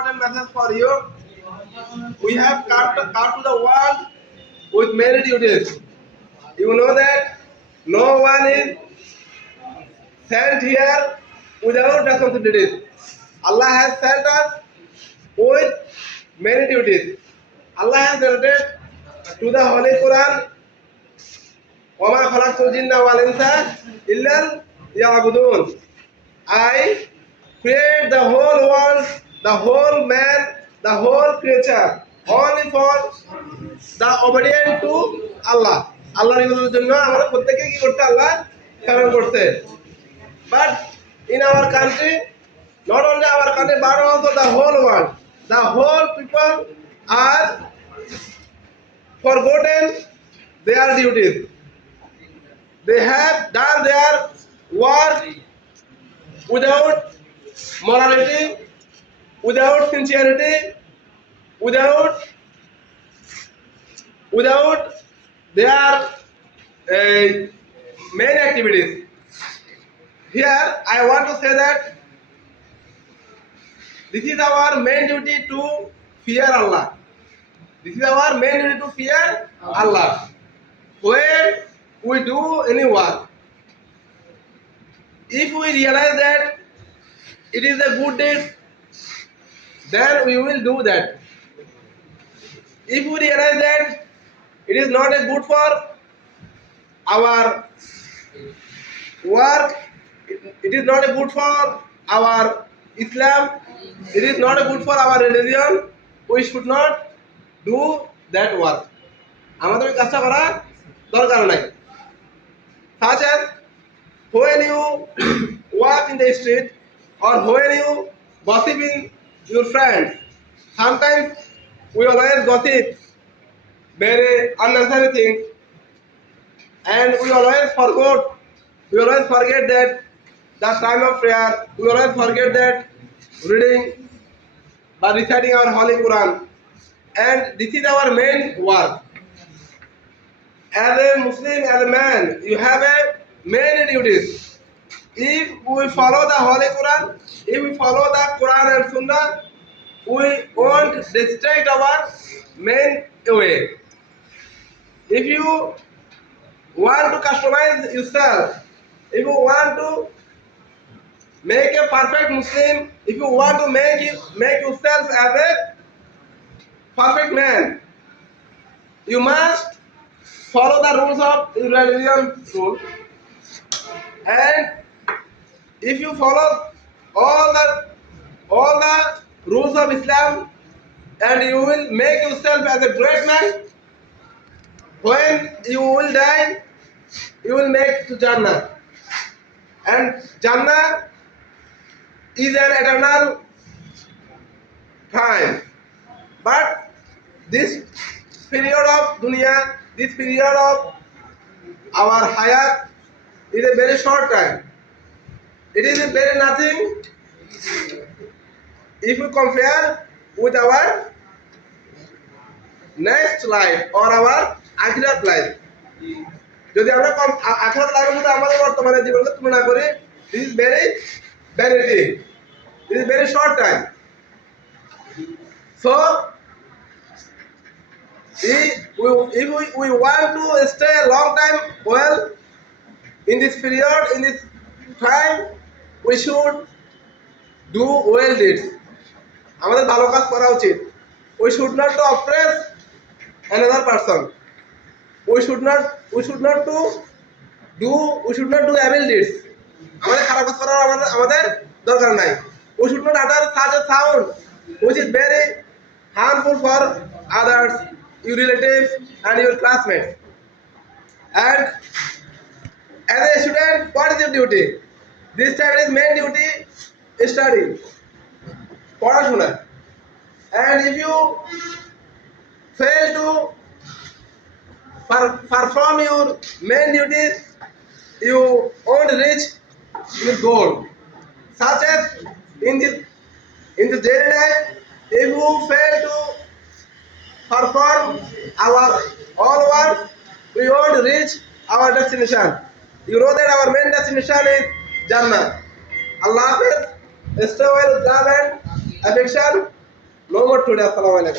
important message for you. We have come to the world with many duties. You know that no one is sent here without responsibilities. Allah has sent us with many duties. Allah has related to the Holy Quran, وَمَا خَلَقْتُ الْجِنَّ وَالْإِنسَ إِلَّا لِيَعْبُدُونَ. I create the whole world, the whole man, the whole creature, only for the obedient to Allah. আল্লাহর ইবাদতের জন্য আমরা প্রত্যেককে কি করতে আল্লাহ কারণ করতে। But in our country, not only our country but also the whole world, the whole people are forgotten their duties. They have done their work without morality, without sincerity, without their main activities. Here I want to say that this is our main duty to fear Allah. This is our main duty to fear Allah. When we do any work, if we realize that it is a good deed, then we will do that. If we realize that it is not a good for our work, it is not a good for our Islam, it is not a good for our religion, we should not do that work. আমাদের ওই কাজটা করা দরকার নাই। Such as when you walk in the street or when you gossiping your friends, sometimes we always gossip very unnecessary things, and we always forget that the time of prayer, we always forget that reading by reciting our Holy Quran, and this is our main work. As a Muslim, as a man, you have a many duties. If we follow the Holy Quran, if we follow the Quran and Sunnah, we won't distract our main way. If you want to customize yourself, if you want to make a perfect Muslim, if you want to make yourself as a perfect man, you must follow the rules of religion rule. And if you follow all the rules of Islam, and you will make yourself as a great man, when you will die, you will make to Jannah. And Jannah is an eternal time. But this period of dunya, this period of our hayat is a very short time. It is a very nothing if we compare with our next life or our akhirat life. যদি আমরা আখিরাত লাইফের সাথে আমাদের বর্তমানে জীবনকে তুলনা করি, this is very vanity. This is very short time. So if we want to stay a long time well in this period, in this time, we should do well deeds. আমাদের ভালো কাজ করা উচিত। We should not to oppress another person. We should not do evil deeds. আমাদের খারাপ কাজ করার আমাদের দরকার নাই। We should not utter such a sound which is very harmful for others, your relatives and your classmates. And as a student, what is your duty? This time is main duty study, পড়াশোনা. And if you fail to perform your main duties, you won't reach your goal. Such as in the daily life, if you fail to perform our all work, we won't reach our destination. You know that our main destination is Jannah. Allah Hafiz, stay well with love and affection. No more today. আসসালামু আলাইকুম।